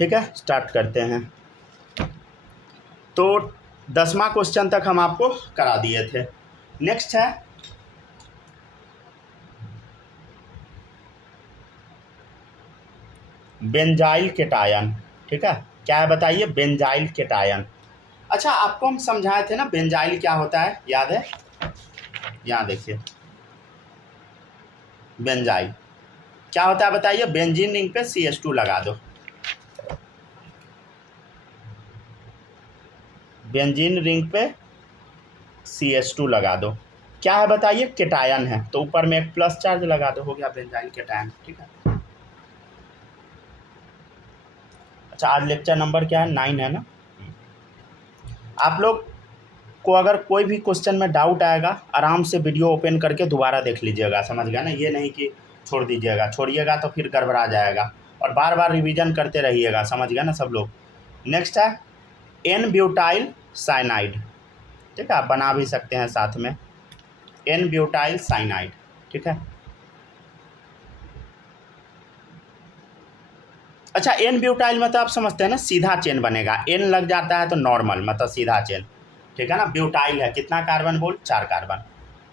ठीक है, स्टार्ट करते हैं। तो 10वां क्वेश्चन तक हम आपको करा दिए थे। नेक्स्ट है बेंजाइल केटायन। ठीक है, क्या है बताइए? Benzyl cation. अच्छा, आपको हम समझाए थे ना बेंजाइल क्या होता है, याद है? यहाँ देखिए, बेंजाइल क्या होता है बताइए? बेंजीन रिंग पे CH2 लगा दो। बेंजीन रिंग पे CH2 लगा दो। क्या है बताइए? केटायन है, तो ऊपर में एक प्लस चार्ज लगा दो, हो गया बेंजाइल केटायन। ठीक है। अच्छा, आज लेक्चर नंबर क्या है? 9 है ना। आप लोग को अगर कोई भी क्वेश्चन में डाउट आएगा, आराम से वीडियो ओपन करके दोबारा देख लीजिएगा, समझ गया ना? ये नहीं कि छोड़ दीजिएगा, छोड़िएगा तो फिर गड़बड़ा जाएगा। और बार बार रिवीजन करते रहिएगा, समझ गया ना सब लोग? नेक्स्ट है एन ब्यूटाइल साइनाइड। ठीक है, आप बना भी सकते हैं साथ में, एन ब्यूटाइल साइनाइड। ठीक है। अच्छा, एन ब्यूटाइल मतलब आप समझते हैं ना, सीधा चेन बनेगा। एन लग जाता है तो नॉर्मल, मतलब सीधा चेन। ठीक है ना। ब्यूटाइल है, कितना कार्बन बोल? 4 कार्बन।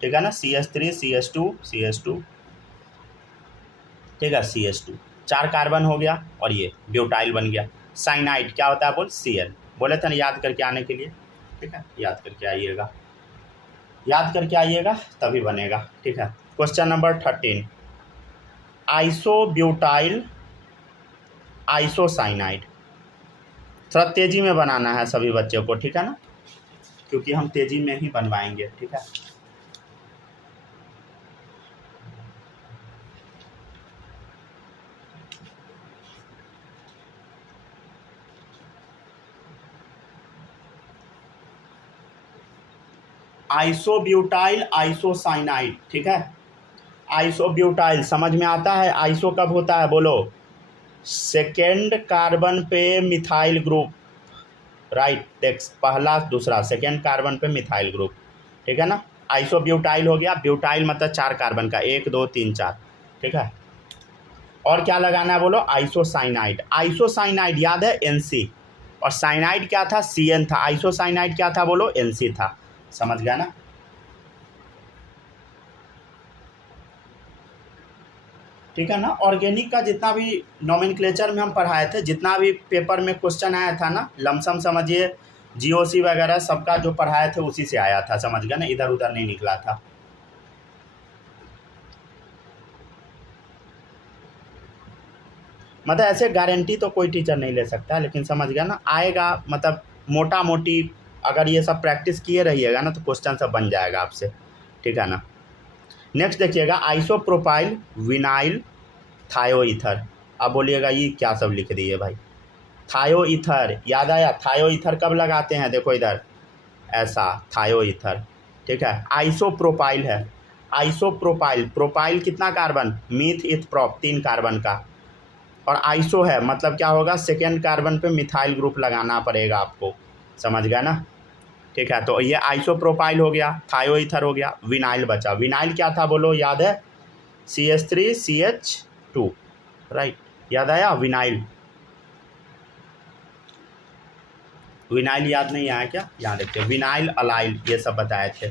ठीक है ना। CH3 CH2 CH2, ठीक है, CH2 4 कार्बन हो गया, और ये ब्यूटाइल बन गया। साइनाइड क्या होता है बोल? Cl। बोले थे ना याद करके आने के लिए। ठीक है, याद करके आइएगा, याद करके आइएगा तभी बनेगा। ठीक है। Question number 13, isobutyl isocyanide. थोड़ा तेज़ी में बनाना है सभी बच्चों को, ठीक है ना, क्योंकि हम तेज़ी में ही बनवाएंगे। ठीक है। Isobutyl isocyanide. ठीक है। आइसोब्यूटाइल समझ में आता है? आइसो कब होता है बोलो? सेकेंड कार्बन पे मिथाइल ग्रुप, राइट। टेक्स्ट पहला दूसरा, सेकेंड कार्बन पे मिथाइल ग्रुप। ठीक है ना। आइसोब्यूटाइल हो गया। ब्यूटाइल मतलब 4 कार्बन का, 1 2 3 4। ठीक है। और क्या लगाना है बोलो? आइसोसाइनाइड। आइसोसाइनाइड याद है? NC। और साइनाइड क्या था? CN था। आइसोसाइनाइड क्या था बोलो? NC था। समझ गया ना। ठीक है ना। ऑर्गेनिक का जितना भी नोमेनक्लेचर में हम पढ़ाए थे, जितना भी पेपर में क्वेश्चन आया था ना, लमसम समझिए, GOC वगैरह सबका जो पढ़ाए थे उसी से आया था, समझ गया ना, इधर उधर नहीं निकला था। मतलब ऐसे गारंटी तो कोई टीचर नहीं ले सकता, लेकिन समझ गया ना, आएगा। मतलब मोटा मोटी अगर ये सब प्रैक्टिस किए रहिएगा ना, तो क्वेश्चन सब बन जाएगा आपसे। ठीक है ना। नेक्स्ट देखिएगा, आइसोप्रोपाइल विनाइल थायोईथर। अब बोलिएगा ये क्या सब लिख दिए भाई? थायोईथर याद आया? थायोईथर कब लगाते हैं? देखो इधर, ऐसा थायोईथर। ठीक है। आइसोप्रोपाइल है। आइसोप्रोपाइल, प्रोपाइल कितना कार्बन? मीथ इथ प्रोप 3 कार्बन का। और आइसो है मतलब क्या होगा? सेकेंड कार्बन पे मिथाइल ग्रुप लगाना पड़ेगा आपको, समझ गया ना। ठीक है। तो ये आइसोप्रोपाइल हो गया, थायोईथर हो गया, विनाइल बचा। विनाइल क्या था बोलो? याद है? CH3 CH2, right. याद आया? विनाइल। विनाइल याद नहीं आया क्या? यहाँ देखिए, विनाइल अलाइल ये सब बताए थे।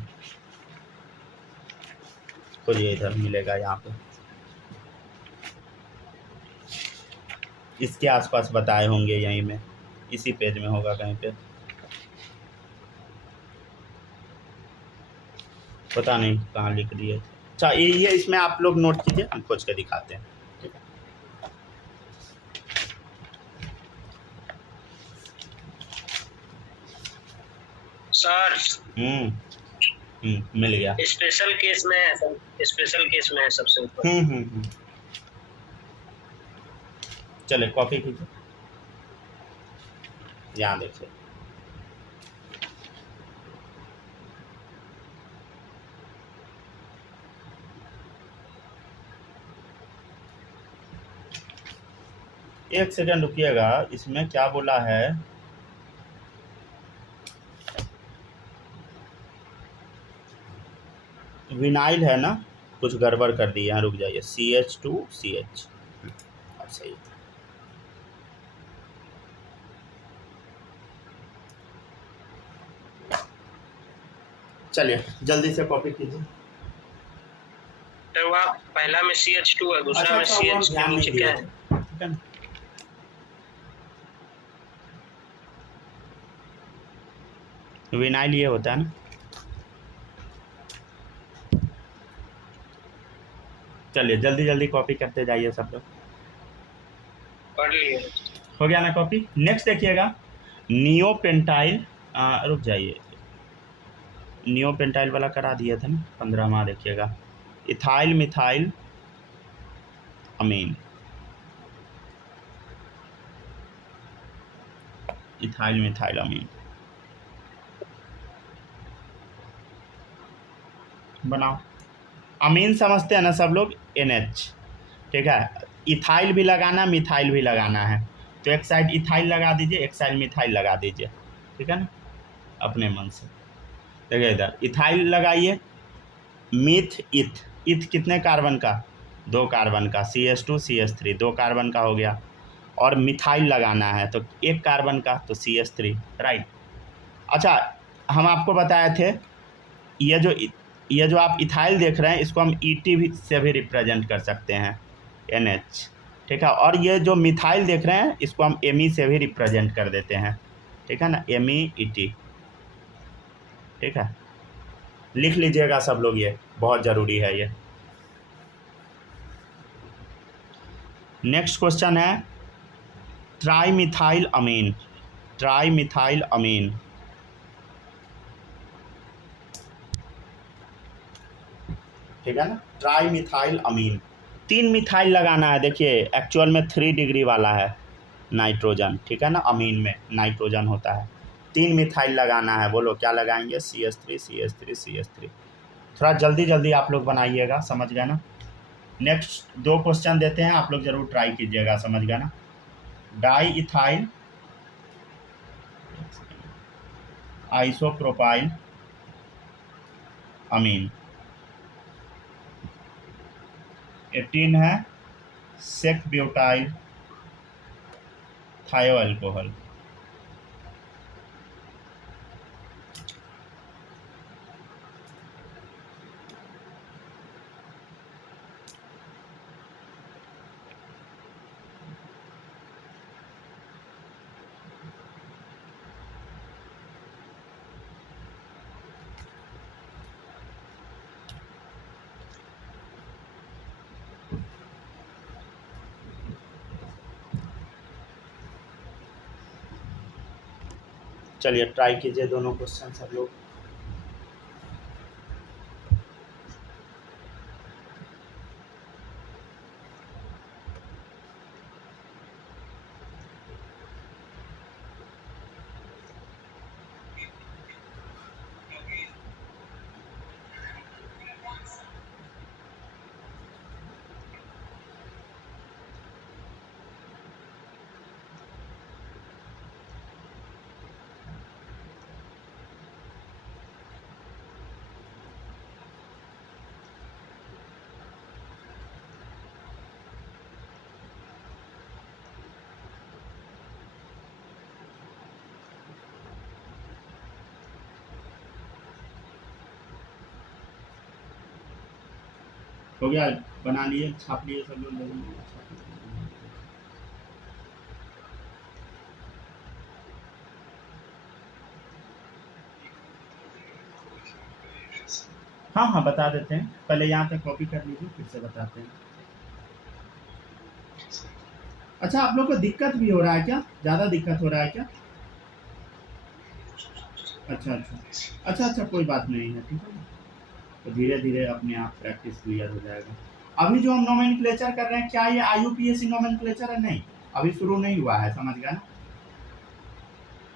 तो ये इधर मिलेगा, यहाँ पे इसके आसपास बताए होंगे, यहीं में इसी पेज में होगा कहीं पे, पता नहीं कहाँ लिख दिए। अच्छा, ये इसमें आप लोग नोट कीजिए, हम खोज के दिखाते हैं। ठीक है। सर मिल गया। स्पेशल केस में है, स्पेशल केस में है सबसे ऊपर। चले कॉपी कीजिए, यहाँ देखिए। एक सेकंड रुकिएगा, इसमें क्या बोला है? विनाइल है ना, कुछ गड़बड़ कर दी यहाँ, रुक जाइए। CH2 CH, सही। चलिए जल्दी से कॉपी कीजिए। तो वहाँ पहला में CH2 है, दूसरा में वो हम CH के ध्यान नहीं नीचे दिए क्या थे, है? ठीक है ना। विनाइल ये होता है ना। चलिए जल्दी जल्दी कॉपी करते जाइए सब लोग। पढ़ लिए। हो गया ना कॉपी। नेक्स्ट देखिएगा नियोपेंटाइल, रुक जाइए, नियोपेंटाइल वाला करा दिया था ना 15वां। देखिएगा इथाइल मिथाइल अमीन, इथाइल मिथाइल अमीन बनाओ। अमीन समझते हैं ना सब लोग, NH, ठीक है। इथाइल भी लगाना, मिथाइल भी लगाना है, तो एक साइड इथाइल लगा दीजिए, एक साइड मिथाइल लगा दीजिए, ठीक है ना, अपने मन से। देखिए इधर इथाइल लगाइए, मिथ इथ, इथ कितने कार्बन का, 2 कार्बन का, CH2 CH3, 2 कार्बन का हो गया। और मिथाइल लगाना है तो 1 कार्बन का, तो CH3, राइट। अच्छा, हम आपको बताए थे ये जो आप इथाइल देख रहे हैं इसको हम ET भी से भी रिप्रेजेंट कर सकते हैं, NH, ठीक है। और ये जो मिथाइल देख रहे हैं इसको हम Me से भी रिप्रेजेंट कर देते हैं, ठीक है ना, MEET, ठीक है। लिख लीजिएगा सब लोग, ये बहुत ज़रूरी है ये। नेक्स्ट क्वेश्चन है ट्राईमिथाइल अमीन, ट्राईमिथाइल अमीन, ठीक है ना, ट्राईमिथाइल अमीन। 3 मिथाइल लगाना है। देखिए एक्चुअल में 3 डिग्री वाला है नाइट्रोजन, ठीक है ना, अमीन में नाइट्रोजन होता है। 3 मिथाइल लगाना है, बोलो क्या लगाएंगे, CH3 CH3 CH3। थोड़ा जल्दी जल्दी आप लोग बनाइएगा, समझ गए ना। नेक्स्ट 2 क्वेश्चन देते हैं, आप लोग जरूर ट्राई कीजिएगा, समझ गए ना। डाई इथाइल आइसोप्रोपाइल अमीन, 18 है सेक ब्यूटाइल थायो अल्कोहल। चलिए ट्राई कीजिए दोनों क्वेश्चन सब लोग। हो गया, बना लिए, छाप लिए सब लोग। हाँ हाँ बता देते हैं, पहले यहाँ तक कॉपी कर लीजिए फिर से बताते हैं। अच्छा, आप लोग को दिक्कत भी हो रहा है क्या, ज़्यादा दिक्कत हो रहा है क्या? अच्छा अच्छा अच्छा अच्छा, कोई बात नहीं है, ठीक है ना, तो धीरे धीरे अपने आप प्रैक्टिस क्लियर हो जाएगा। अभी जो हम नोमेनक्लेचर कर रहे हैं, क्या ये IUPAC नोमेनक्लेचर है? नहीं, अभी शुरू नहीं हुआ है, समझ गया ना,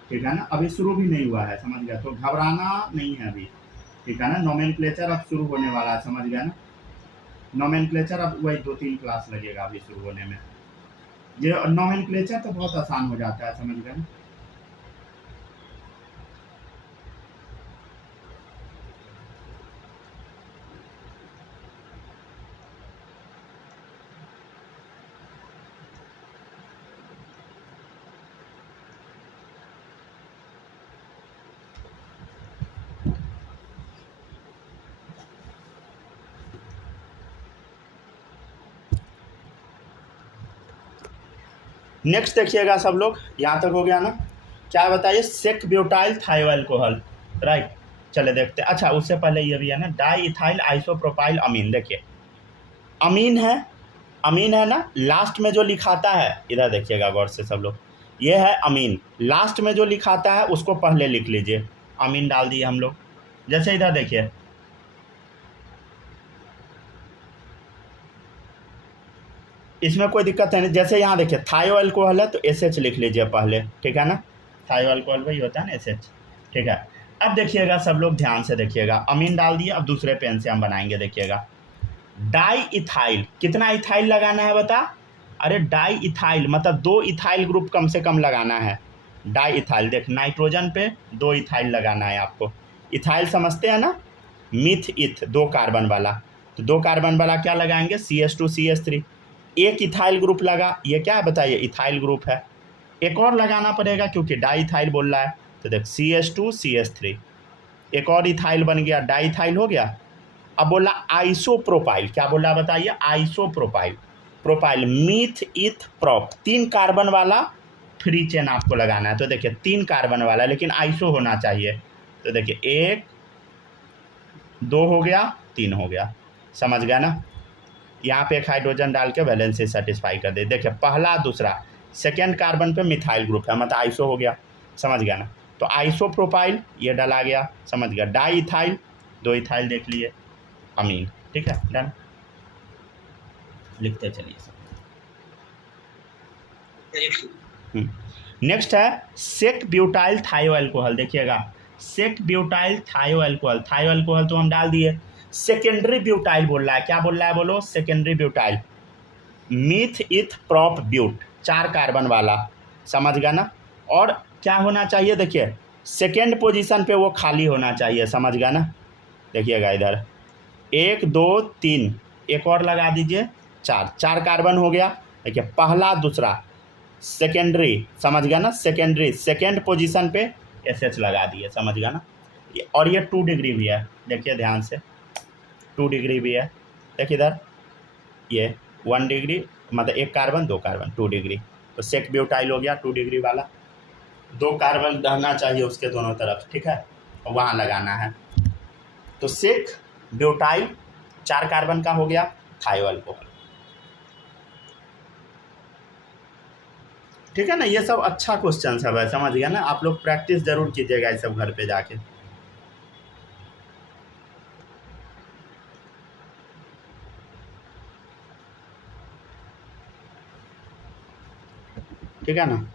ठीक है ना, अभी शुरू भी नहीं हुआ है, समझ गया, तो घबराना नहीं है अभी, ठीक है ना। नोमेनक्लेचर अब शुरू होने वाला है, समझ गया ना। नोमेनक्लेचर अब वही 2-3 क्लास लगेगा अभी शुरू होने में। ये नोमेनक्लेचर तो बहुत आसान हो जाता है, समझ गए ना। नेक्स्ट देखिएगा सब लोग, यहाँ तक हो गया ना। क्या बताइए, सेक ब्यूटाइल थायोअल्कोहल, राइट। चले देखते हैं। अच्छा उससे पहले ये भी है ना, डाई इथाइल आइसोप्रोपाइल अमीन। देखिए अमीन है, अमीन है ना, लास्ट में जो लिखाता है, इधर देखिएगा गौर से सब लोग, ये है अमीन, लास्ट में जो लिखाता है उसको पहले लिख लीजिए। अमीन डाल दिए हम लोग। जैसे इधर देखिए, इसमें कोई दिक्कत है नहीं। जैसे यहाँ देखिए थायो अल्कोहल है तो SH लिख लीजिए पहले, ठीक है ना। थायो अल्कोहल वही होता है ना, SH, ठीक है। अब देखिएगा सब लोग ध्यान से देखिएगा, अमीन डाल दिए। अब दूसरे पेन से हम बनाएंगे, देखिएगा डाई इथाइल। कितना इथाइल लगाना है बता, अरे डाई इथाइल मतलब 2 इथाइल ग्रुप कम से कम लगाना है। डाई इथाइल, देख नाइट्रोजन पे 2 इथाइल लगाना है आपको। इथाइल समझते हैं ना, मिथ इथ 2 कार्बन वाला, तो 2 कार्बन वाला क्या लगाएंगे, CH2CH3। एक इथाइल ग्रुप लगा, ये क्या है बताइए, इथाइल ग्रुप है। एक और लगाना पड़ेगा क्योंकि डाई इथाइल बोल रहा है, तो देख CH2CH3, एक और इथाइल बन गया, डाई इथाइल हो गया। अब बोला आइसोप्रोपाइल, क्या बोला बताइए, आइसोप्रोपाइल। प्रोपाइल मीथ इथ प्रोप, 3 कार्बन वाला फ्री चेन आपको लगाना है। तो देखिए 3 कार्बन वाला, लेकिन आइसो होना चाहिए। तो देखिए 1 2 हो गया, 3 हो गया, समझ गया ना। यहाँ पे एक हाइड्रोजन डाल के वैलेंसी सेटिस्फाई कर दे। देखिए पहला दूसरा सेकेंड कार्बन पे मिथाइल ग्रुप है, मतलब आइसो हो गया, समझ गया ना। तो आइसोप्रोपाइल ये डाला गया, समझ गया। डाई इथाइल 2 इथाइल देख लिए, अमीन, ठीक है, डन। लिखते चलिए सब। नेक्स्ट है सेक ब्यूटाइल थायो अल्कोहल। देखिएगा सेक ब्यूटाइल थायो अल्कोहल, थायो अल्कोहल तो हम डाल दिए। सेकेंडरी ब्यूटाइल बोल रहा है, क्या बोल रहा है बोलो, सेकेंडरी ब्यूटाइल मीथ इथ प्रॉप ब्यूट, 4 कार्बन वाला, समझ गया ना। और क्या होना चाहिए, देखिए सेकेंड पोजीशन पे वो खाली होना चाहिए, समझ गया ना। देखिएगा इधर 1 2 3, एक और लगा दीजिए, 4 कार्बन हो गया। देखिए पहला दूसरा सेकेंडरी, समझ गया ना, सेकेंडरी सेकेंड पोजीशन पे SH लगा दिए, समझ गया ना। और ये 2 डिग्री भी है, देखिए ध्यान से 2 डिग्री भी है। देखिए इधर ये 1 डिग्री, मतलब 1 कार्बन 2 कार्बन 2 डिग्री, तो सेक ब्यूटाइल हो गया 2 डिग्री वाला। 2 कार्बन रहना चाहिए उसके दोनों तरफ, ठीक है, वहाँ लगाना है। तो सेक ब्यूटाइल 4 कार्बन का हो गया थायो अल्कोहल, ठीक है ना। ये सब अच्छा क्वेश्चन सब है, समझ गया ना। आप लोग प्रैक्टिस जरूर कीजिएगा ये सब घर पे जाके। ठीक है ना।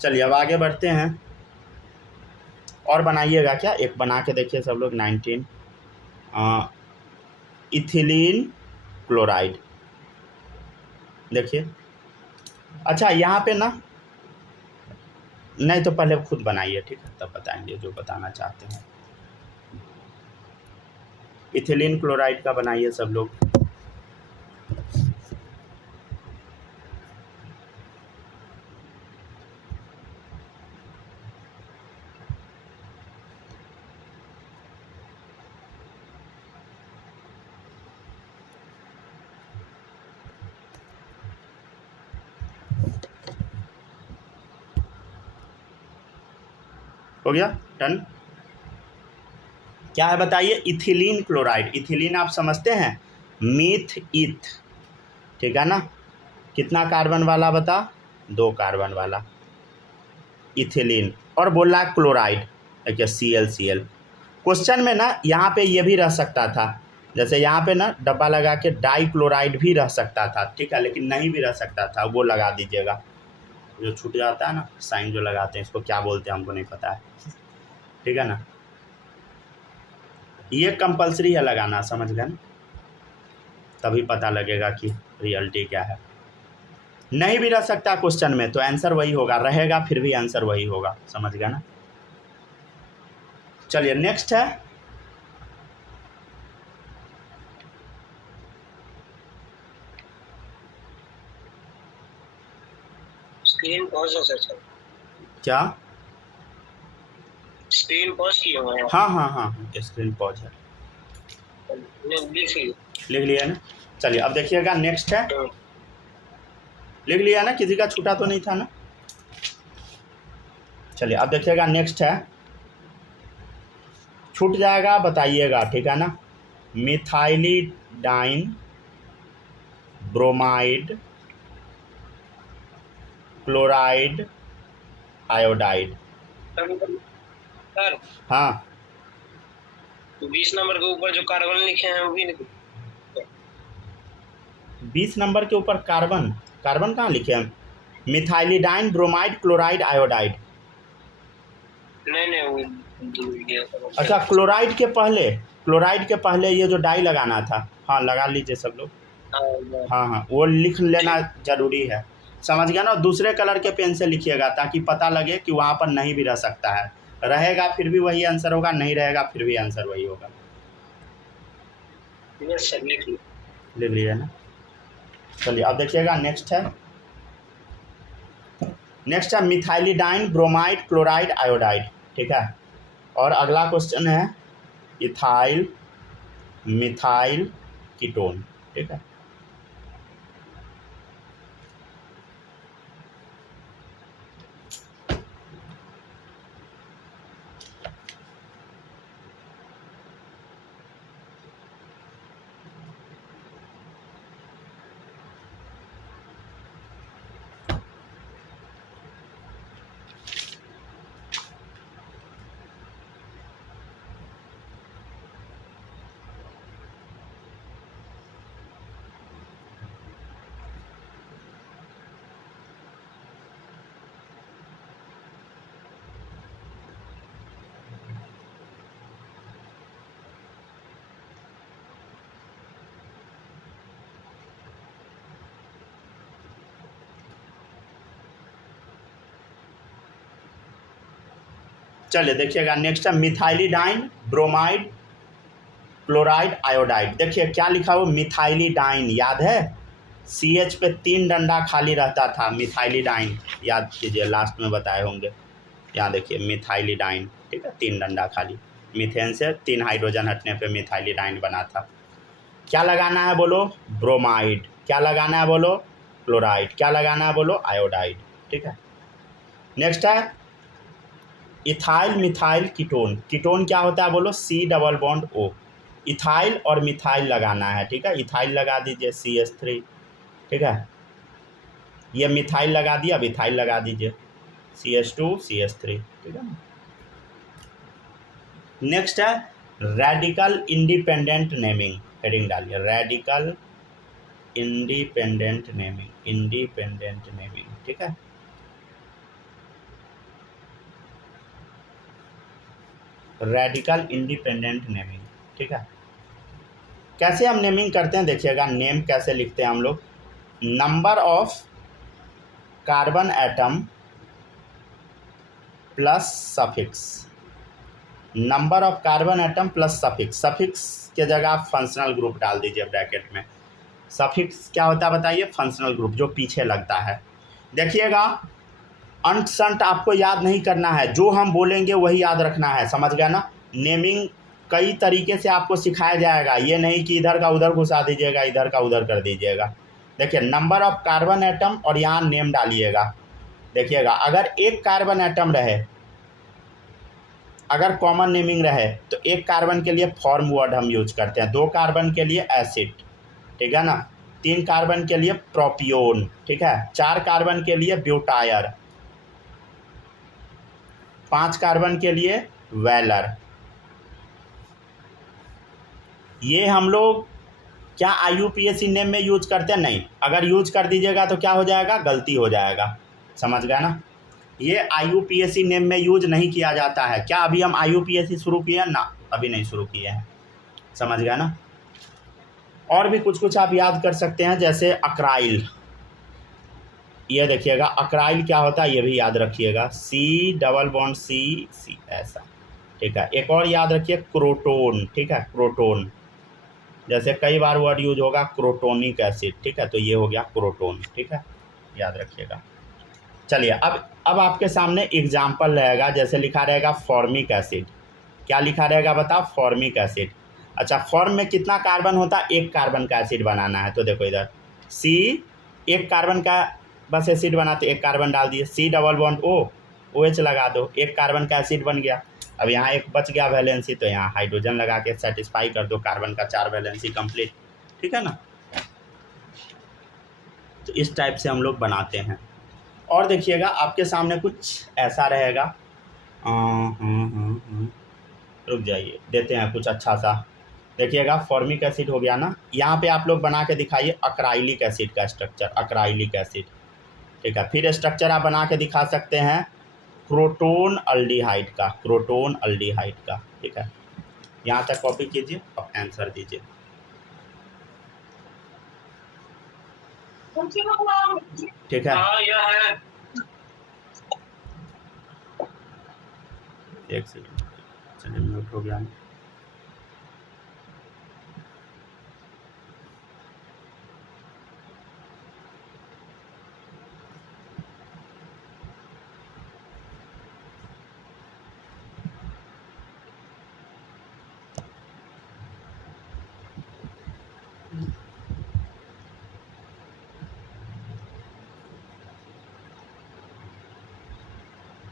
चलिए अब आगे बढ़ते हैं। और बनाइएगा क्या, एक बना के देखिए सब लोग, 19 इथिलीन क्लोराइड। देखिए अच्छा यहाँ पे ना, नहीं तो पहले खुद बनाइए, ठीक है, तब बताएंगे जो बताना चाहते हैं। इथिलीन क्लोराइड का बनाइए सब लोग। हो गया, डन। क्या है बताइए, इथिलीन क्लोराइड। इथिलीन आप समझते हैं, मीथ इथ, ठीक है ना। कितना कार्बन वाला बता, 2 कार्बन वाला इथिलीन। और बोल रहा है क्लोराइड, देखिए ClCl। क्वेश्चन में ना यहाँ पे ये भी रह सकता था, जैसे यहाँ पे ना डब्बा लगा के डाई क्लोराइड भी रह सकता था, ठीक है, लेकिन नहीं भी रह सकता था, वो लगा दीजिएगा। जो छूट जाता है ना साइन जो लगाते हैं, इसको क्या बोलते हैं हमको नहीं पता है, ठीक है ना। ये कंपलसरी है लगाना, समझ गए ना, तभी पता लगेगा कि रियलिटी क्या है। नहीं भी रह सकता क्वेश्चन में तो आंसर वही होगा, रहेगा फिर भी आंसर वही होगा, समझ गया ना। चलिए नेक्स्ट है, स्क्रीन पॉज है सर। क्या स्क्रीन पॉज किए हुए हैं। हाँ हाँ हाँ हाँ, स्क्रीन पॉज है, लिख लीजिए। लिख लिया ना। चलिए अब देखिएगा नेक्स्ट है, लिख लिया ना, किसी का छूटा तो नहीं था ना। चलिए अब देखिएगा नेक्स्ट है, छूट जाएगा बताइएगा, ठीक है ना। मिथाइलिडाइन ब्रोमाइड क्लोराइड आयोडाइड। सर हाँ 20 नंबर के ऊपर जो कार्बन लिखे हैं वो भी लिख 20 नंबर के ऊपर कार्बन, कार्बन कहाँ लिखे हैं? मिथाइलिडाइन ब्रोमाइड क्लोराइड आयोडाइड। नहीं वो अच्छा क्लोराइड के पहले ये जो डाई लगाना था, हाँ लगा लीजिए सब लोग। हाँ हाँ वो लिख लेना जरूरी है, समझ गया ना। दूसरे कलर के पेन से लिखिएगा ताकि पता लगे कि वहाँ पर नहीं भी रह सकता है, रहेगा फिर भी वही आंसर होगा, नहीं रहेगा फिर भी आंसर वही होगा। यस सर लिख लिया ना। चलिए अब देखिएगा नेक्स्ट है, मिथाइलिडाइन ब्रोमाइड क्लोराइड आयोडाइड, ठीक है। और अगला क्वेश्चन है इथाइल मिथाइल कीटोन, ठीक है। चलिए देखिएगा नेक्स्ट है मिथाइलिडाइन ब्रोमाइड क्लोराइड आयोडाइड। देखिए क्या लिखा हुआ मिथाइलिडाइन, याद है CH पे 3 डंडा खाली रहता था, मिथाइलिडाइन याद कीजिए, लास्ट में बताए होंगे। यहाँ देखिए मिथाइलिडाइन, ठीक है, 3 डंडा खाली, मीथेन से 3 हाइड्रोजन हटने पे मिथाइलिडाइन बना था। क्या लगाना है बोलो? ब्रोमाइड। क्या लगाना है बोलो? क्लोराइड। क्या लगाना है बोलो? आयोडाइड, ठीक है। नेक्स्ट है इथाइल मिथाइल कीटोन। कीटोन क्या होता है बोलो? C double bond O। Ethyl और मिथाइल लगाना है, ठीक है। इथाइल लगा दीजिए CH3, ठीक है। ये मिथाइल लगा दिया, अब इथाइल लगा दीजिए CH2 CH3, ठीक है ना। नेक्स्ट है रेडिकल इंडिपेंडेंट नेमिंग, हेडिंग डालिए रेडिकल इंडिपेंडेंट नेमिंग, ठीक है। रेडिकल इंडिपेंडेंट नेमिंग, ठीक है। कैसे हम नेमिंग करते हैं देखिएगा, नेम कैसे लिखते हैं हम लोग, number of carbon atom plus suffix, number of carbon atom plus suffix. Suffix के जगह आप फंक्शनल ग्रुप डाल दीजिए ब्रैकेट में। सफिक्स क्या होता है बताइए? फंक्शनल ग्रुप, जो पीछे लगता है। देखिएगा अंट संट आपको याद नहीं करना है, जो हम बोलेंगे वही याद रखना है, समझ गया ना। नेमिंग कई तरीके से आपको सिखाया जाएगा, ये नहीं कि इधर का उधर घुसा दीजिएगा, इधर का उधर कर दीजिएगा। देखिए नंबर ऑफ कार्बन एटम और यहाँ नेम डालिएगा। देखिएगा अगर एक कार्बन एटम रहे, अगर कॉमन नेमिंग रहे तो एक कार्बन के लिए फॉर्म वर्ड हम यूज करते हैं, 2 कार्बन के लिए एसिड, ठीक है ना, 3 कार्बन के लिए प्रोपियोन, ठीक है, 4 कार्बन के लिए ब्यूटायर, 5 कार्बन के लिए वेलर। ये हम लोग क्या IUPAC नेम में यूज करते हैं? नहीं। अगर यूज कर दीजिएगा तो क्या हो जाएगा? गलती हो जाएगा, समझ गया ना। ये IUPAC नेम में यूज नहीं किया जाता है। क्या अभी हम IUPAC शुरू किए हैं? ना, अभी नहीं शुरू किए हैं, समझ गया ना। और भी कुछ आप याद कर सकते हैं, जैसे अक्राइल, ये देखिएगा अक्राइल क्या होता है ये भी याद रखिएगा, C डबल बॉन्ड C ऐसा, ठीक है। एक और याद रखिए क्रोटोन, ठीक है, क्रोटोन, जैसे कई बार वर्ड यूज होगा क्रोटोनिक एसिड, ठीक है, तो ये हो गया क्रोटोन, ठीक है, याद रखिएगा। चलिए अब आपके सामने एग्जाम्पल रहेगा, जैसे लिखा रहेगा फॉर्मिक एसिड। क्या लिखा रहेगा बताओ? Formic acid. अच्छा, फॉर्म में कितना कार्बन होता है? एक कार्बन का एसिड बनाना है, तो देखो इधर सी, एक कार्बन का बस एसिड बनाते, एक कार्बन डाल दिए, C double bond O, OH लगा दो, एक कार्बन का एसिड बन गया। अब यहाँ एक बच गया वैलेंसी, तो यहाँ हाइड्रोजन लगा के सेटिस्फाई कर दो, कार्बन का 4 वैलेंसी कंप्लीट। ठीक है ना? तो इस टाइप से हम लोग बनाते हैं। और देखिएगा आपके सामने कुछ ऐसा रहेगा, रुक जाइए, देते हैं कुछ अच्छा सा। देखिएगा फॉर्मिक एसिड हो गया ना, यहाँ पे आप लोग बना के दिखाइए अक्राइलिक एसिड का स्ट्रक्चर, अक्राइलिक एसिड। ठीक है, फिर स्ट्रक्चर आप बना के दिखा सकते हैं क्रोटोन अल्डिहाइड का, क्रोटोन अल्डिहाइड का। ठीक है, यहाँ तक कॉपी कीजिए और आंसर दीजिए। ठीक है, हाँ यह है। एक सेकंड, चलिए म्यूट हो गया।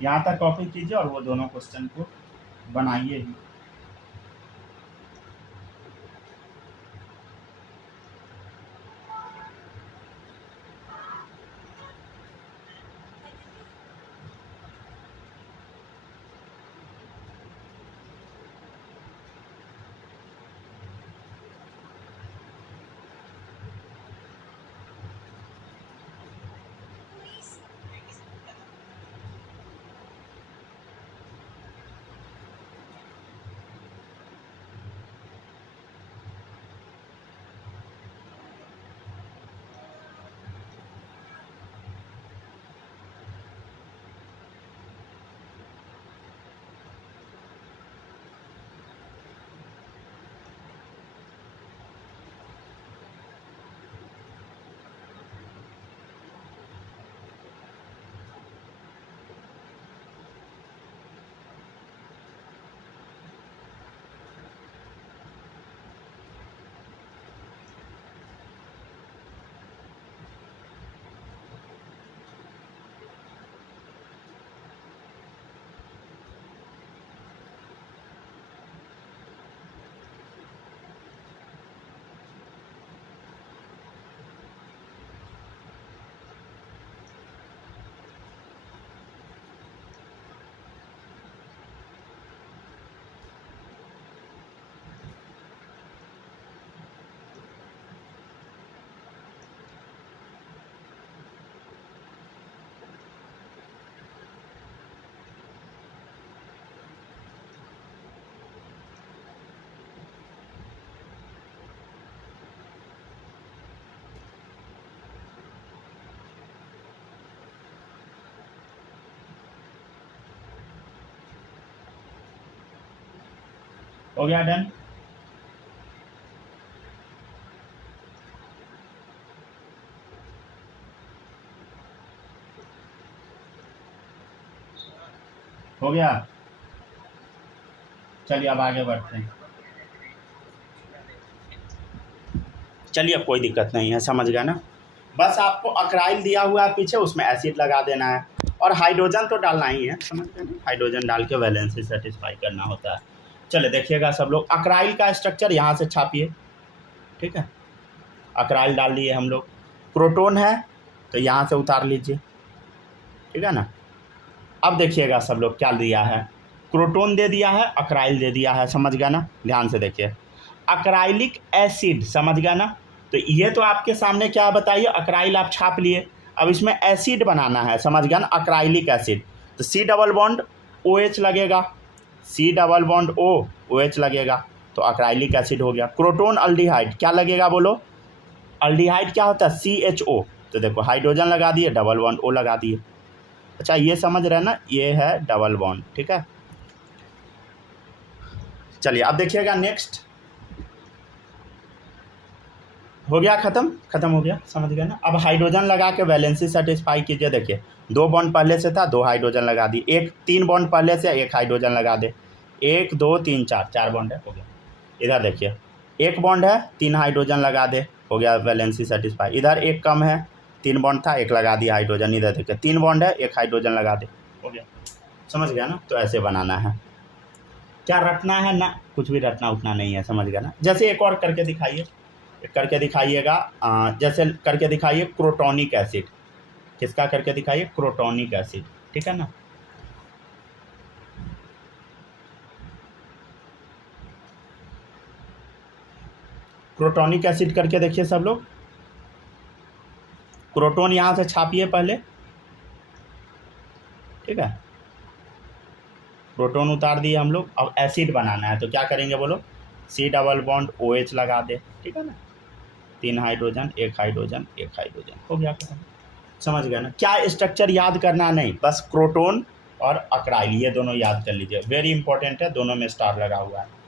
यहाँ तक कॉपी कीजिए और वो दोनों क्वेश्चन को बनाइए ही। हो गया डन? हो गया? चलिए अब आगे बढ़ते हैं। चलिए अब कोई दिक्कत नहीं है, समझ गया ना? बस आपको अक्राइल दिया हुआ है पीछे, उसमें एसिड लगा देना है और हाइड्रोजन तो डालना ही है, समझ गए ना? हाइड्रोजन डाल के वैलेंसी सेटिस्फाई करना होता है। चलिए देखिएगा सब लोग, अक्राइल का स्ट्रक्चर यहाँ से छापिए। ठीक है, अक्राइल डाल लिए हम लोग, क्रोटोन है तो यहाँ से उतार लीजिए। ठीक है ना? अब देखिएगा सब लोग क्या दिया है, क्रोटोन दे दिया है, अक्राइल दे दिया है, समझ गया ना? ध्यान से देखिए, अक्राइलिक एसिड, समझ गया ना? तो ये तो आपके सामने क्या बताइए, अक्राइल आप छाप लिए, अब इसमें एसिड बनाना है, समझ गया ना? अक्राइलिक एसिड, तो सी डबल बॉन्ड OH लगेगा, सी डबल बॉन्ड OH लगेगा, तो अक्राइलिक एसिड हो गया। क्रोटोन अल्डिहाइड क्या लगेगा बोलो? अल्डिहाइड क्या होता है? CHO, तो देखो हाइड्रोजन लगा दिए, डबल बॉन्ड O लगा दिए। अच्छा ये समझ रहे हैं ना, ये है डबल बॉन्ड। ठीक है, चलिए अब देखिएगा नेक्स्ट, हो गया, खत्म हो गया, समझ गए ना। अब हाइड्रोजन लगा के वैलेंसी सेटिस्फाई कीजिए। देखिए 2 बॉन्ड पहले से था, 2 हाइड्रोजन लगा दी, 3 बॉन्ड पहले से, 1 हाइड्रोजन लगा दे, 1 2 3 4 बॉन्ड है, हो गया। इधर देखिए 1 बॉन्ड है, 3 हाइड्रोजन लगा दे, हो गया वैलेंसी सेटिस्फाई। इधर 1 कम है, 3 बॉन्ड था, 1 लगा दिया हाइड्रोजन। इधर देखिए 3 बॉन्ड है, 1 हाइड्रोजन लगा दे, हो गया। समझ गया ना। तो ऐसे बनाना है। क्या रटना है ना, कुछ भी रटना उतना नहीं है, समझ गया ना। जैसे एक और करके दिखाइए, करके दिखाइएगा, जैसे करके दिखाइए क्रोटोनिक एसिड। किसका करके दिखाइए? क्रोटोनिक एसिड, ठीक है ना। क्रोटोनिक एसिड करके देखिए सब लोग। क्रोटोन यहाँ से छापिए पहले, ठीक है। प्रोटॉन उतार दिए हम लोग। अब एसिड बनाना है तो क्या करेंगे बोलो? C डबल बॉन्ड OH लगा दे, ठीक है ना। 3 हाइड्रोजन, 1 हाइड्रोजन, 1 हाइड्रोजन, हो गया खत्म। समझ गया ना। क्या स्ट्रक्चर याद करना नहीं, बस क्रोटोन और अक्राइल ये दोनों याद कर लीजिए, वेरी इंपॉर्टेंट है, दोनों में स्टार लगा हुआ है।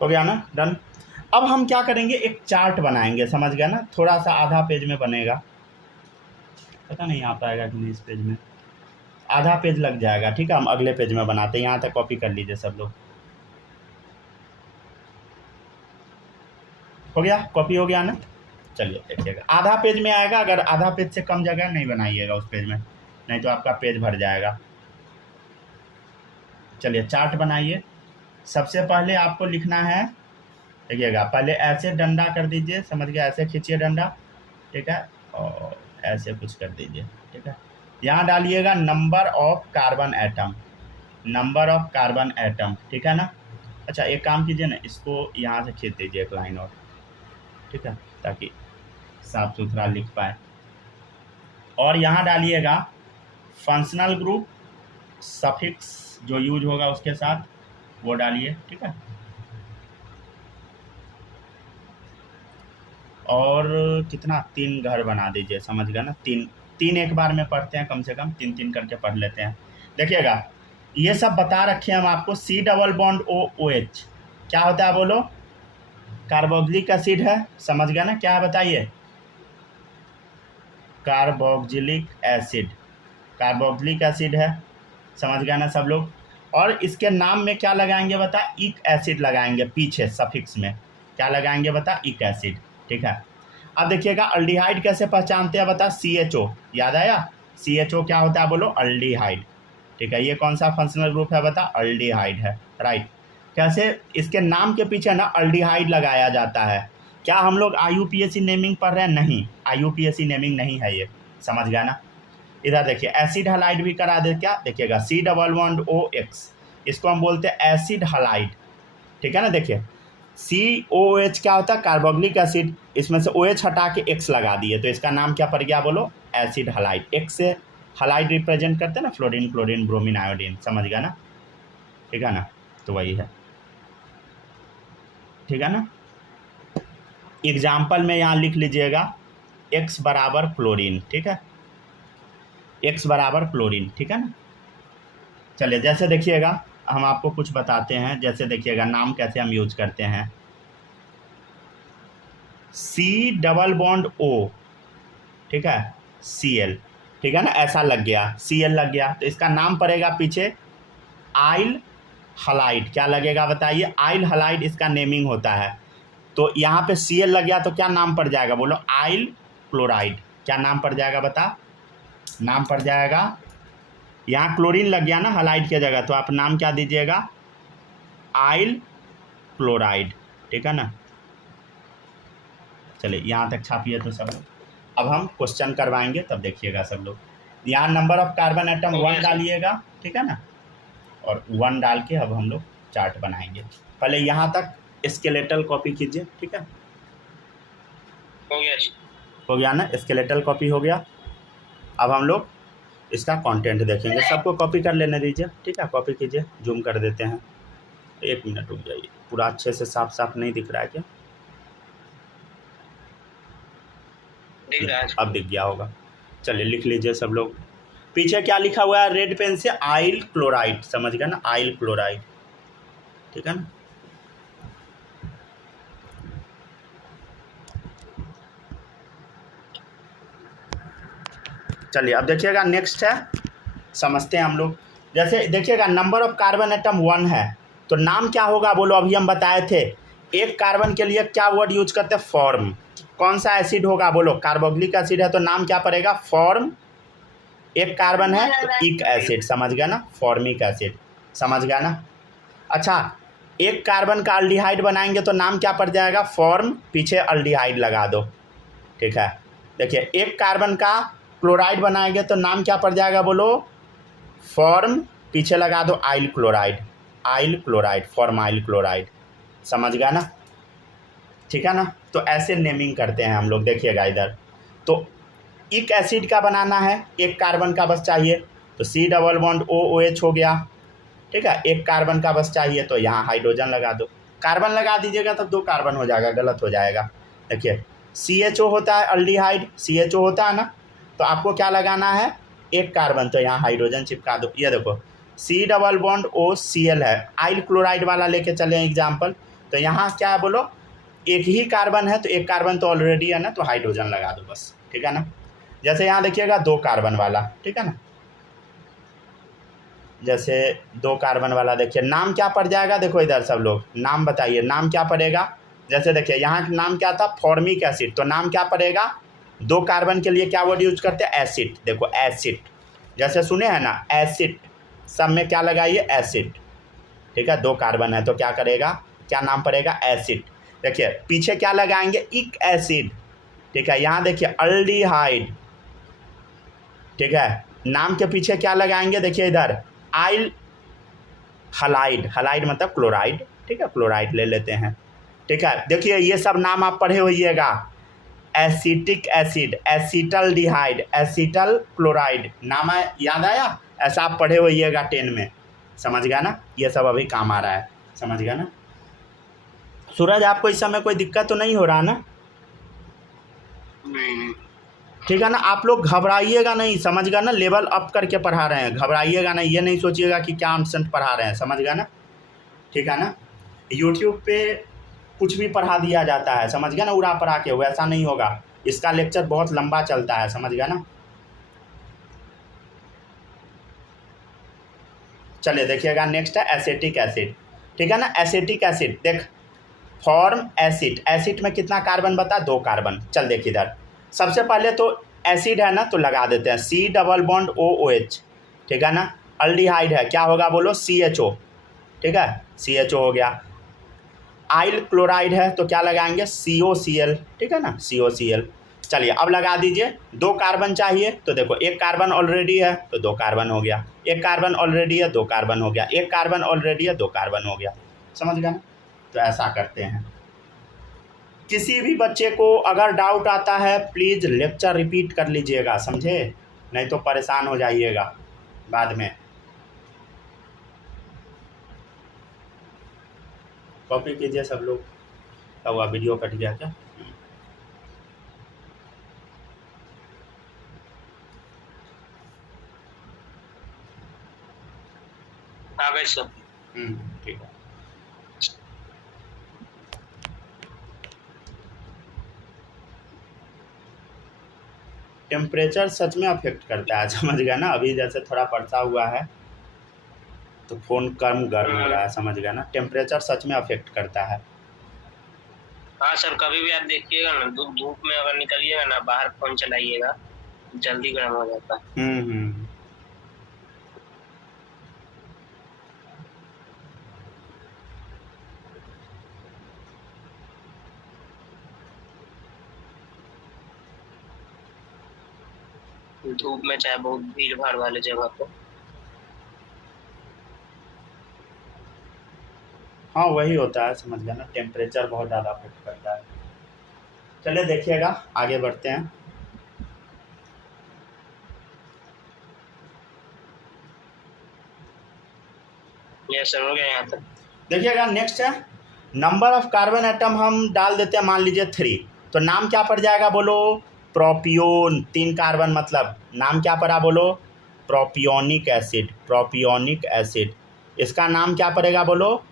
हो गया ना, डन। अब हम क्या करेंगे, एक चार्ट बनाएंगे, समझ गया ना। थोड़ा सा आधा पेज में बनेगा, पता नहीं आ पाएगा कि नहीं, इस पेज में आधा पेज लग जाएगा, ठीक है। हम अगले पेज में बनाते हैं, यहाँ तक कॉपी कर लीजिए सब लोग। हो गया, कॉपी हो गया ना। चलिए देखिएगा, आधा पेज में आएगा। अगर आधा पेज से कम जगह नहीं बनाइएगा उस पेज में, नहीं तो आपका पेज भर जाएगा। चलिए चार्ट बनाइए। सबसे पहले आपको लिखना है, देखिएगा, पहले ऐसे डंडा कर दीजिए, समझ गया, ऐसे खींचिए डंडा, ठीक है, और ऐसे कुछ कर दीजिए, ठीक है। यहाँ डालिएगा number of carbon atom, number of carbon atom, ठीक है ना। अच्छा एक काम कीजिए ना, इसको यहाँ से खींच दीजिए एक लाइन और, ठीक है, ताकि साफ सुथरा लिख पाए। और यहाँ डालिएगा फंक्शनल ग्रुप, सफिक्स जो यूज होगा उसके साथ वो डालिए, ठीक है। और कितना, 3 घर बना दीजिए, समझ गया ना। 3 एक बार में पढ़ते हैं, कम से कम 3 करके पढ़ लेते हैं। देखिएगा ये सब बता रखे हम आपको। C डबल बॉन्ड OH क्या होता है बोलो? कार्बोक्सिलिक एसिड है, समझ गया ना। क्या है बताइए? कार्बोक्सिलिक एसिड, कार्बोक्सिलिक एसिड है, समझ गया ना सब लोग। और इसके नाम में क्या लगाएंगे बता? इक एसिड लगाएंगे, पीछे सफिक्स में क्या लगाएंगे बता? इक एसिड, ठीक है। अब देखिएगा अल्डिहाइड कैसे पहचानते हैं बता? CHO, याद आया? CHO क्या होता है बोलो? अल्डिहाइड, ठीक है। ये कौन सा फंक्शनल ग्रुप है बता? अल्डिहाइड है, राइट। कैसे? इसके नाम के पीछे ना अल्डिहाइड लगाया जाता है। क्या हम लोग IUPAC नेमिंग पढ़ रहे हैं? नहीं, IUPAC नेमिंग नहीं है ये, समझ गया ना। इधर देखिए एसिड हलाइड भी करा दे, क्या देखिएगा? C डबल बॉन्ड OX, इसको हम बोलते हैं एसिड हलाइड, ठीक है ना। देखिए COH क्या होता है? कार्बोक्सिलिक एसिड, इसमें से OH हटा के X लगा दिए तो इसका नाम क्या पड़ गया बोलो? Acid halide. X से हलाइड रिप्रेजेंट करते हैं ना, फ्लोरीन, क्लोरीन, ब्रोमीन, आयोडीन, समझ गया ना, ठीक है ना। तो वही है, ठीक है ना। एग्जाम्पल में यहाँ लिख लीजिएगा X बराबर क्लोरीन, ठीक है, X बराबर क्लोरीन, ठीक है ना। चलिए जैसे देखिएगा हम आपको कुछ बताते हैं, जैसे देखिएगा नाम कैसे हम यूज करते हैं। C डबल बॉन्ड O, ठीक है, Cl, ठीक है ना, ऐसा लग गया, Cl लग गया तो इसका नाम पड़ेगा पीछे आइल हलाइड। क्या लगेगा बताइए? आइल हलाइड इसका नेमिंग होता है। तो यहाँ पे Cl लग गया तो क्या नाम पड़ जाएगा बोलो? आइल क्लोराइड। क्या नाम पड़ जाएगा बता? नाम पड़ जाएगा, यहाँ क्लोरीन लग गया ना हलाइड की जगह, तो आप नाम क्या दीजिएगा? आइल क्लोराइड, ठीक है ना। चलिए यहाँ तक छापिए तो सब लोग। अब हम क्वेश्चन करवाएंगे तब देखिएगा सब लोग। यहाँ नंबर ऑफ कार्बन एटम 1 डालिएगा, ठीक है ना, और 1 डाल के अब हम लोग चार्ट बनाएंगे। पहले यहाँ तक स्केलेटल कॉपी कीजिए, ठीक है। हो गया ना, स्केलेटल कॉपी हो गया। अब हम लोग इसका कंटेंट देखेंगे। सबको कॉपी कर लेने दीजिए, ठीक है, कॉपी कीजिए, जूम कर देते हैं। 1 मिनट रुक जाइए, पूरा अच्छे से साफ साफ नहीं दिख रहा है क्या? दिख रहा है। अब दिख गया होगा। चलिए लिख लीजिए सब लोग। पीछे क्या लिखा हुआ है रेड पेन से? आइल क्लोराइड, समझ गया ना, आइल क्लोराइड, ठीक है ना। चलिए अब देखिएगा, नेक्स्ट है, समझते हैं हम लोग। जैसे देखिएगा नंबर ऑफ कार्बन एटम 1 है, तो नाम क्या होगा बोलो? अभी हम बताए थे एक कार्बन के लिए क्या वर्ड यूज करते हैं? फॉर्म। कौन सा एसिड होगा बोलो? कार्बोक्सिलिक एसिड है तो नाम क्या पड़ेगा? फॉर्म। एक कार्बन है तो इक एसिड, समझ गया ना, फॉर्मिक एसिड, समझ गया ना। अच्छा, एक कार्बन का अल्डिहाइड बनाएंगे तो नाम क्या पड़ जाएगा? फॉर्म, पीछे अल्डिहाइड लगा दो, ठीक है। देखिए एक कार्बन का क्लोराइड बनाएंगे तो नाम क्या पड़ जाएगा बोलो? फॉर्म, पीछे लगा दो आइल क्लोराइड, आइल क्लोराइड, फॉर्माइल क्लोराइड, समझ गया ना, ठीक है ना। तो ऐसे नेमिंग करते हैं हम लोग। देखिएगा इधर, तो इक एसिड का बनाना है, एक कार्बन का बस चाहिए, तो C डबल बॉन्ड OOH हो गया, ठीक है। एक कार्बन का बस चाहिए तो यहाँ हाइड्रोजन लगा दो, कार्बन लगा दीजिएगा तब 2 कार्बन हो जाएगा, गलत हो जाएगा। देखिए CHO होता है अल्डिहाइड, CHO होता है ना, तो आपको क्या लगाना है? एक कार्बन, तो यहाँ हाइड्रोजन चिपका दो। ये देखो C डबल बॉन्ड OCl है, आइल क्लोराइड वाला लेके चले एग्जाम्पल, तो यहाँ क्या है बोलो? एक ही कार्बन है, तो एक कार्बन तो ऑलरेडी है ना, तो हाइड्रोजन लगा दो बस, ठीक है ना। जैसे यहाँ देखिएगा 2 कार्बन वाला, ठीक है ना, जैसे 2 कार्बन वाला, देखिए नाम क्या पड़ जाएगा? देखो इधर सब लोग नाम बताइए, नाम क्या पड़ेगा? जैसे देखिए यहाँ नाम क्या था? फॉर्मिक एसिड, तो नाम क्या पड़ेगा? 2 कार्बन के लिए क्या वर्ड यूज करते हैं? एसिड। देखो एसिड, जैसे सुने हैं ना, एसिड, सब में क्या लगाइए? एसिड, ठीक है। 2 कार्बन है तो क्या करेगा? क्या नाम पड़ेगा? एसिड। देखिए पीछे क्या लगाएंगे? इक एसिड, ठीक है। यहाँ देखिए अल्डिहाइड, ठीक है, नाम के पीछे क्या लगाएंगे? देखिए इधर आइल हलाइड, हलाइड मतलब क्लोराइड, ठीक है, क्लोराइड ले लेते हैं, ठीक है। देखिए ये सब नाम आप पढ़े होइएगा, acetic acid, acetaldehyde, acetyl chloride, नाम याद आया? ऐसा आप पढ़े होइएगा 10 में, समझ गया ना। ये सब अभी काम आ रहा है, समझ गया ना। सूरज आपको इस समय कोई दिक्कत तो नहीं हो रहा ना? नहीं, ठीक है ना। आप लोग घबराइएगा नहीं, समझ गया ना, लेवल अप करके पढ़ा रहे हैं, घबराइएगा नहीं, ये नहीं सोचिएगा कि क्या अनसेंट पढ़ा रहे हैं, समझ गया ना, ठीक है ना। यूट्यूब पे कुछ भी पढ़ा दिया जाता है, समझ गया ना, उड़ा पढ़ा के, वैसा नहीं होगा, इसका लेक्चर बहुत लंबा चलता है, समझ गया ना। चलिए देखिएगा नेक्स्ट है एसिटिक एसिड, ठीक है ना। एसिटिक एसिड, देख फॉर्म एसिड, एसिड में कितना कार्बन बता? 2 कार्बन। चल देख इधर, सबसे पहले तो एसिड है ना, तो लगा देते हैं C डबल बॉन्ड OOH, ठीक है ना। अल्डिहाइड है, क्या होगा बोलो? CHO, ठीक है, CHO हो गया। आइल क्लोराइड है तो क्या लगाएंगे? COCl, ठीक है ना, COCl। चलिए अब लगा दीजिए, 2 कार्बन चाहिए, तो देखो एक कार्बन ऑलरेडी है तो 2 कार्बन हो गया, एक कार्बन ऑलरेडी है 2 कार्बन हो गया, एक कार्बन ऑलरेडी है 2 कार्बन हो गया, समझ गया ना। तो ऐसा करते हैं। किसी भी बच्चे को अगर डाउट आता है प्लीज़ लेक्चर रिपीट कर लीजिएगा, समझे, नहीं तो परेशान हो जाइएगा बाद में। कॉपी कीजिए सब लोग। क्या हुआ, वीडियो कट गया क्या? आ गए सब। ठीक है। टेम्परेचर सच में अफेक्ट करता है, समझ गया ना। अभी जैसे थोड़ा वर्षा हुआ है तो फ़ोन कम गर्म हो रहा है, समझ गया ना। टेम्परेचर सच में अफेक्ट करता है। हाँ सर, कभी भी आप देखिएगा ना, धूप में अगर निकलिएगा ना, बाहर फोन चलाइएगा, जल्दी गर्म हो जाता है। धूप में चाहे बहुत भीड़ भाड़ वाले जगह पे। हाँ वही होता है, समझ गया ना, टेम्परेचर बहुत ज़्यादा अफेक्ट करता है। चलिए देखिएगा, आगे बढ़ते हैं। यस सर, हो गया यहाँ तक। देखिएगा नेक्स्ट है नंबर ऑफ कार्बन एटम, हम डाल देते हैं मान लीजिए 3, तो नाम क्या पड़ जाएगा बोलो, प्रोपियोन। 3 कार्बन मतलब नाम क्या पड़ा बोलो, प्रोपियोनिक एसिड। प्रोपियोनिक एसिड, इसका नाम क्या पड़ेगा बोलो,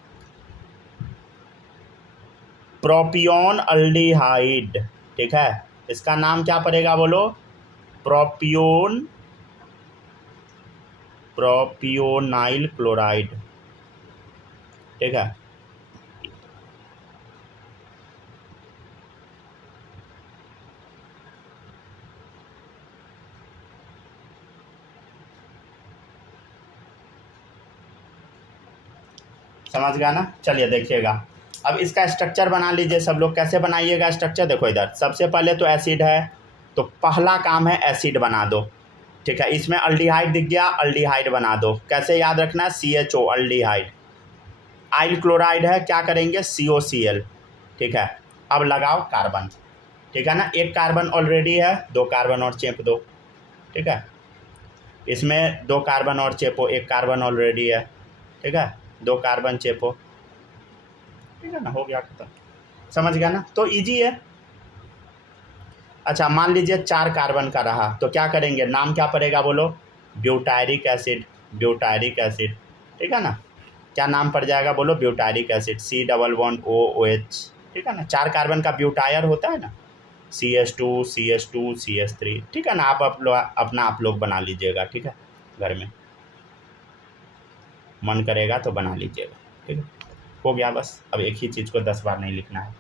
प्रोपियोन अल्डिहाइड। ठीक है, इसका नाम क्या पड़ेगा बोलो, प्रोपियोनाइल क्लोराइड। ठीक है, समझ गया ना। चलिए देखिएगा, अब इसका स्ट्रक्चर बना लीजिए सब लोग। कैसे बनाइएगा स्ट्रक्चर, देखो इधर सबसे पहले तो एसिड है, तो पहला काम है एसिड बना दो। ठीक है, इसमें अल्डिहाइड दिख गया, अल्डिहाइड बना दो। कैसे याद रखना है, CHO अल्डिहाइड। आइल क्लोराइड है, क्या करेंगे, COCl। ठीक है, अब लगाओ कार्बन। ठीक है ना, एक कार्बन ऑलरेडी है, 2 कार्बन और चेप दो। ठीक है, इसमें 2 कार्बन और चेपो, 1 कार्बन ऑलरेडी है। ठीक है, 2 कार्बन चेपो। ठीक है ना, हो गया खत्म। समझ गया ना, तो इजी है। अच्छा मान लीजिए 4 कार्बन का रहा, तो क्या करेंगे, नाम क्या पड़ेगा बोलो, ब्यूटायरिक एसिड। ब्यूटायरिक एसिड, ठीक है ना, क्या नाम पड़ जाएगा बोलो, ब्यूटायरिक एसिड। C++OOH। ठीक है ना, 4 कार्बन का ब्यूटायर होता है ना, CH2 CH2 CH3। ठीक है ना, आप लोग बना लीजिएगा। ठीक है, घर में मन करेगा तो बना लीजिएगा। ठीक है, हो गया बस। अब एक ही चीज़ को 10 बार नहीं लिखना है।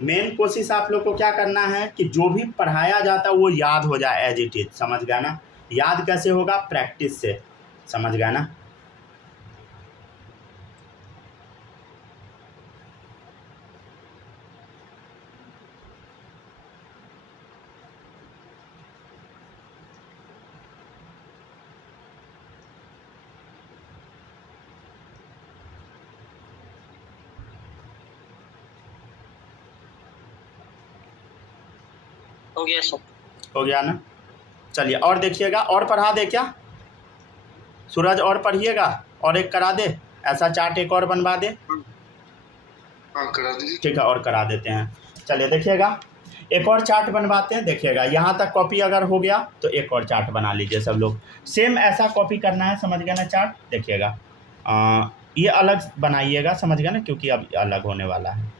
मेन कोशिश आप लोग को क्या करना है कि जो भी पढ़ाया जाता है वो याद हो जाए एज इट इज। समझ गया ना, याद कैसे होगा, प्रैक्टिस से। समझ गया ना। हो गया सर। हो गया ना। चलिए और देखिएगा, और पढ़ा दे क्या सूरज, और पढ़िएगा, और एक करा दे, ऐसा चार्ट एक और बनवा दे। हाँ करा दीजिए। ठीक है, और करा देते हैं। चलिए देखिएगा, एक और चार्ट बनवाते हैं। देखिएगा यहाँ तक कॉपी अगर हो गया तो एक और चार्ट बना लीजिए सब लोग। सेम ऐसा कॉपी करना है, समझ गया ना चार्ट। देखिएगा ये अलग बनाइएगा, समझ गया ना, क्योंकि अब अलग होने वाला है।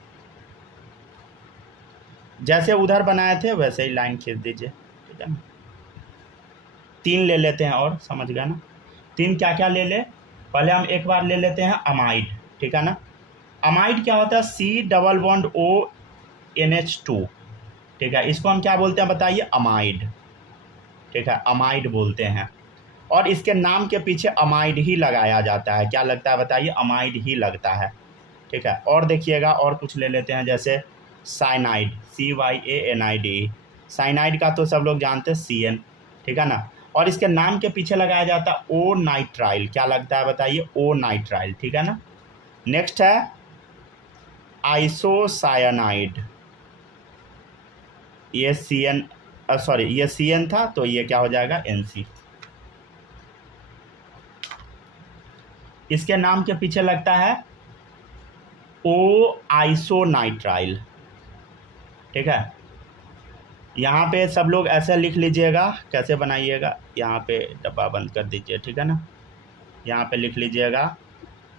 जैसे उधर बनाए थे वैसे ही लाइन खींच दीजिए। ठीक है ना, 3 ले लेते हैं और, समझ गया ना। 3 क्या क्या ले ले, पहले हम एक बार ले लेते हैं अमाइड। ठीक है ना, अमाइड क्या होता है, C++ONH2। ठीक है, इसको हम क्या बोलते हैं बताइए, अमाइड। ठीक है, अमाइड बोलते हैं, और इसके नाम के पीछे अमाइड ही लगाया जाता है। क्या लगता है बताइए, अमाइड ही लगता है। ठीक है, और देखिएगा और कुछ ले लेते हैं, जैसे साइनाइड, CYANID। साइनाइड का तो सब लोग जानते हैं, CN। ठीक है ना, और इसके नाम के पीछे लगाया जाता है O नाइट्राइल। क्या लगता है बताइए, O नाइट्राइल। ठीक है ना, नेक्स्ट है आइसोसायनाइड। ये CN, सॉरी ये CN था, तो ये क्या हो जाएगा, NC। इसके नाम के पीछे लगता है O आइसोनाइट्राइल। ठीक है, यहाँ पे सब लोग ऐसे लिख लीजिएगा, कैसे बनाइएगा, यहाँ पे डब्बा बंद कर दीजिए। ठीक है ना, यहाँ पे लिख लीजिएगा,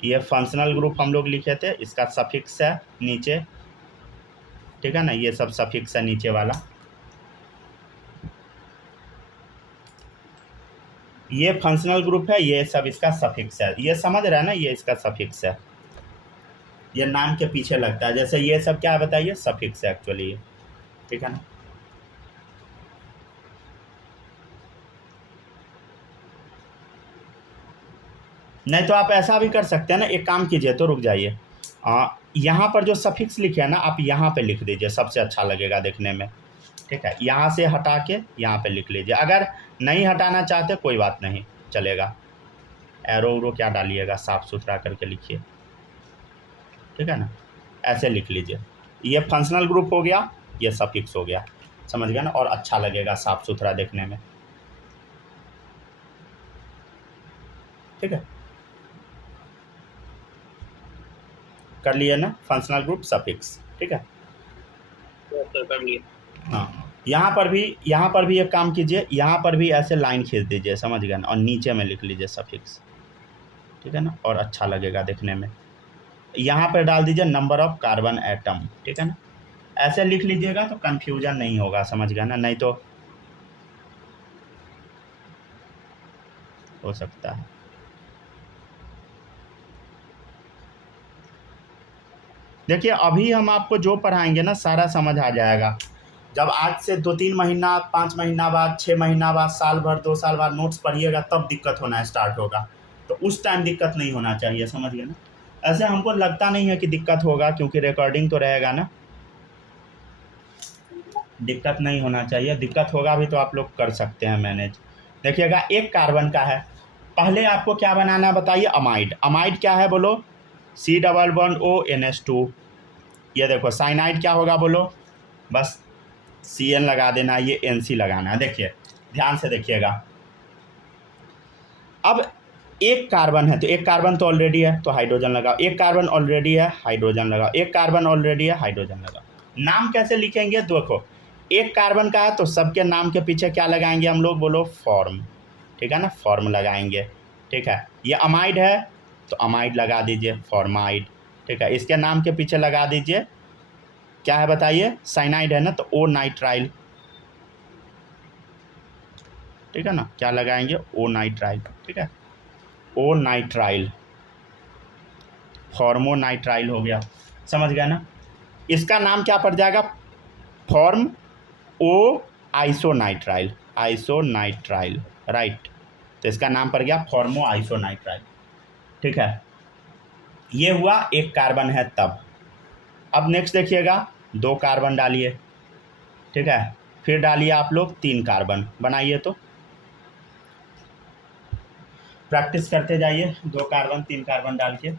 ये फंक्शनल ग्रुप हम लोग लिखे थे, इसका सफिक्स है नीचे। ठीक है ना, ये सब सफिक्स है नीचे वाला। ये फंक्शनल ग्रुप है, ये सब इसका सफिक्स है। ये समझ रहा है ना, ये इसका सफिक्स है, ये नाम के पीछे लगता है। जैसे ये सब क्या है बताइए, सफिक्स है एक्चुअली ये। ठीक है ना, नहीं तो आप ऐसा भी कर सकते हैं ना, एक काम कीजिए, तो रुक जाइए, यहाँ पर जो सफिक्स लिखे है ना, आप यहाँ पे लिख दीजिए, सबसे अच्छा लगेगा देखने में। ठीक है, यहाँ से हटा के यहाँ पे लिख लीजिए। अगर नहीं हटाना चाहते कोई बात नहीं, चलेगा। एरो उरो क्या डालिएगा, साफ़ सुथरा करके लिखिए। ठीक है ना, ऐसे लिख लीजिए। ये फंक्शनल ग्रुप हो गया, ये सफिक्स हो गया। समझ गए ना, और अच्छा लगेगा साफ़ सुथरा देखने में। ठीक है, कर लिए ना फंक्शनल ग्रुप सफिक्स। ठीक है, कर लिए। हाँ, यहाँ पर भी एक काम कीजिए, यहाँ पर भी ऐसे लाइन खींच दीजिए, समझ गए ना, और नीचे में लिख लीजिए सफिक्स। ठीक है ना, और अच्छा लगेगा देखने में। यहाँ पर डाल दीजिए नंबर ऑफ कार्बन एटम। ठीक है ना, ऐसे लिख लीजिएगा तो कन्फ्यूजन नहीं होगा, समझ गए ना, नहीं तो हो सकता है। देखिए अभी हम आपको जो पढ़ाएंगे ना सारा समझ आ जाएगा। जब आज से 2-3 महीना 5 महीना बाद 6 महीना बाद साल भर 2 साल बाद नोट्स पढ़िएगा तब दिक्कत होना स्टार्ट होगा, तो उस टाइम दिक्कत नहीं होना चाहिए, समझ गए ना। ऐसे हमको लगता नहीं है कि दिक्कत होगा, क्योंकि रिकॉर्डिंग तो रहेगा ना, दिक्कत नहीं होना चाहिए। दिक्कत होगा भी तो आप लोग कर सकते हैं मैनेज। देखिएगा एक कार्बन का है, पहले आपको क्या बनाना है बताइए, अमाइड। अमाइड क्या है बोलो, COO NH2। ये देखो साइनाइड क्या होगा बोलो, बस CN लगा देना, ये NC लगाना है। देखिए ध्यान से देखिएगा, अब एक कार्बन है तो एक कार्बन तो ऑलरेडी है तो हाइड्रोजन लगाओ, एक कार्बन ऑलरेडी है हाइड्रोजन लगाओ, एक कार्बन ऑलरेडी है हाइड्रोजन लगाओ। नाम कैसे लिखेंगे देखो, एक कार्बन का है तो सबके नाम के पीछे क्या लगाएंगे हम लोग बोलो, फॉर्म। ठीक है ना, फॉर्म लगाएंगे। ठीक है, ये अमाइड है तो अमाइड लगा दीजिए, फॉर्माइड। ठीक है, इसके नाम के पीछे लगा दीजिए, क्या है बताइए, साइनाइड है ना तो O नाइट्राइल। ठीक है ना, क्या लगाएंगे, O नाइट्राइल। ठीक है, O नाइट्राइल, फॉर्मो नाइट्राइल हो गया, समझ गया ना। इसका नाम क्या पड़ जाएगा, फॉर्म O आइसोनाइट्राइल, आइसोनाइट्राइल, राइट। तो इसका नाम पड़ गया फॉर्मो आइसोनाइट्राइल। ठीक है, ये हुआ एक कार्बन है तब। अब नेक्स्ट देखिएगा, 2 कार्बन डालिए। ठीक है, फिर डालिए आप लोग 3 कार्बन, बनाइए तो प्रैक्टिस करते जाइए, 2 कार्बन 3 कार्बन डाल के।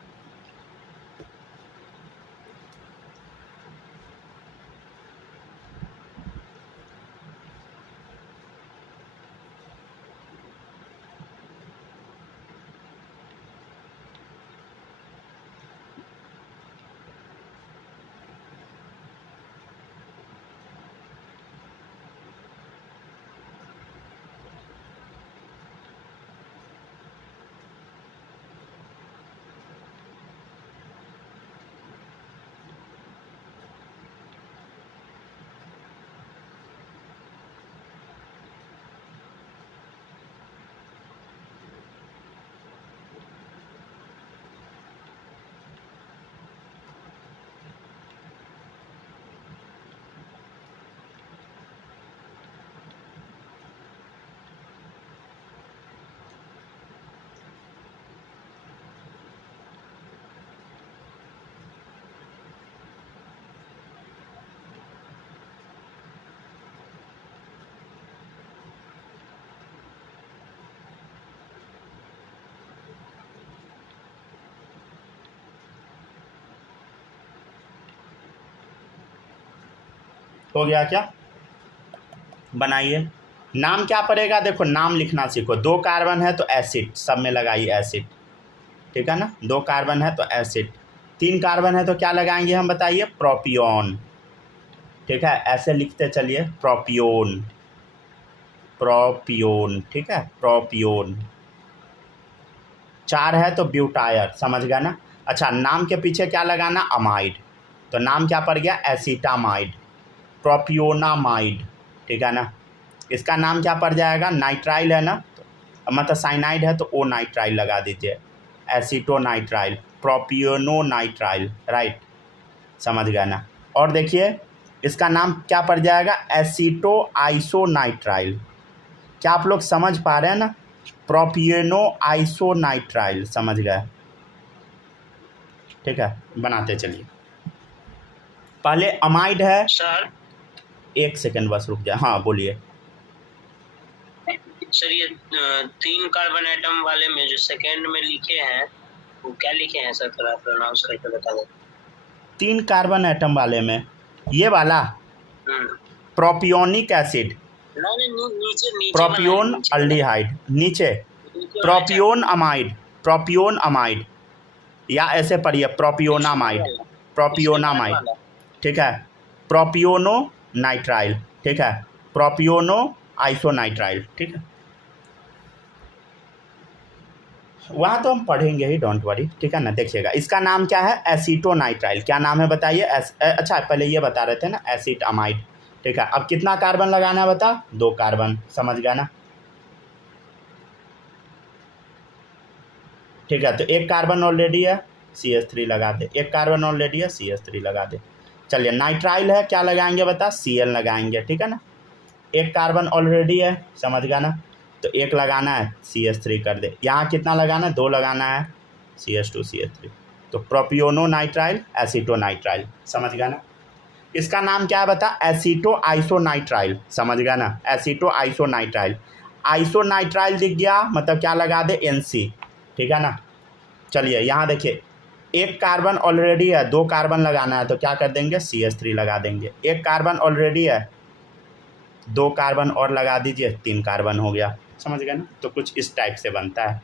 हो गया क्या, बनाइए। नाम क्या पड़ेगा, देखो नाम लिखना सीखो। 2 कार्बन है तो एसिड, सब में लगाइए एसिड। ठीक है ना, 2 कार्बन है तो एसिड, 3 कार्बन है तो क्या लगाएंगे हम बताइए, प्रोपियोन। ठीक है, ऐसे लिखते चलिए, प्रोपियोन, प्रोपियोन। ठीक है, प्रोपियोन। 4 है तो ब्यूटायर, समझ गया ना। अच्छा, नाम के पीछे क्या लगाना, अमाइड, तो नाम क्या पड़ गया, एसिटामाइड, प्रोपियोनामाइड। ठीक है ना, इसका नाम क्या पड़ जाएगा, नाइट्राइल है ना, तो मतलब साइनाइड है तो O नाइट्राइल लगा दीजिए, एसिटोनाइट्राइल, प्रोपियोनोनाइट्राइल, राइट, समझ गया ना। और देखिए इसका नाम क्या पड़ जाएगा, एसिटो आइसोनाइट्राइल। क्या आप लोग समझ पा रहे हैं ना, प्रोपियोनो आइसोनाइट्राइल, समझ गए। ठीक है, बनाते चलिए। पहले अमाइड है सर, 1 सेकंड बस रुक जाए, हाँ बोलिए। सर ये 3 कार्बन एटम वाले में जो सेकेंड में लिखे हैं वो क्या लिखे हैं सर, थोड़ा प्रोनाउंस करके बता दो। 3 कार्बन एटम वाले में ये वाला, प्रोपियोनिक एसिड, नहीं नीचे नीचे प्रोपियोन बनाइए, नीचे अल्डिहाइड, नीचे नीचे वाला प्रोपियोन अमाइड, प्रोपियोन अमाइड, या ऐसे पढ़िए प्रोपियोनामाइड, वाला, प्रोपियोनामाइड, वाला। ठीक है, प्रोपियोनो नाइट्राइल, ठीक है, प्रोपियोनो आइसोनाइट्राइल, ठीक है। वहाँ तो हम पढ़ेंगे ही, डोंट वरी, ठीक है ना। देखिएगा इसका नाम क्या है, एसीटोनाइट्राइल। क्या नाम है बताइए? अच्छा पहले ये बता रहे थे ना, एसिड अमाइड, ठीक है। अब कितना कार्बन लगाना है बता? 2 कार्बन, समझ गया ना, ठीक है। तो 1 कार्बन ऑलरेडी है, CH3 लगा दे, 1 कार्बन ऑलरेडी है, CH3 लगा दे। चलिए नाइट्राइल है, क्या लगाएंगे बता? Cl लगाएंगे, ठीक है ना। 1 कार्बन ऑलरेडी है, समझ गया ना, तो 1 लगाना है, CH3 कर दे। यहाँ कितना लगाना है? 2 लगाना है, CH2 CH3, तो प्रोपियोनो नाइट्राइल एसीटोनाइट्राइल, समझ गया ना। इसका नाम क्या है बता? एसीटो आइसोनाइट्राइल, समझ गया ना, एसीटो आइसोनाइट्राइल। आइसोनाइट्राइल दिख गया, मतलब क्या लगा दे? NC, ठीक है ना। चलिए यहाँ देखिए 1 कार्बन ऑलरेडी है, 2 कार्बन लगाना है, तो क्या कर देंगे? CH3 लगा देंगे। 1 कार्बन ऑलरेडी है, 2 कार्बन और लगा दीजिए, 3 कार्बन हो गया, समझ गए ना। तो कुछ इस टाइप से बनता है।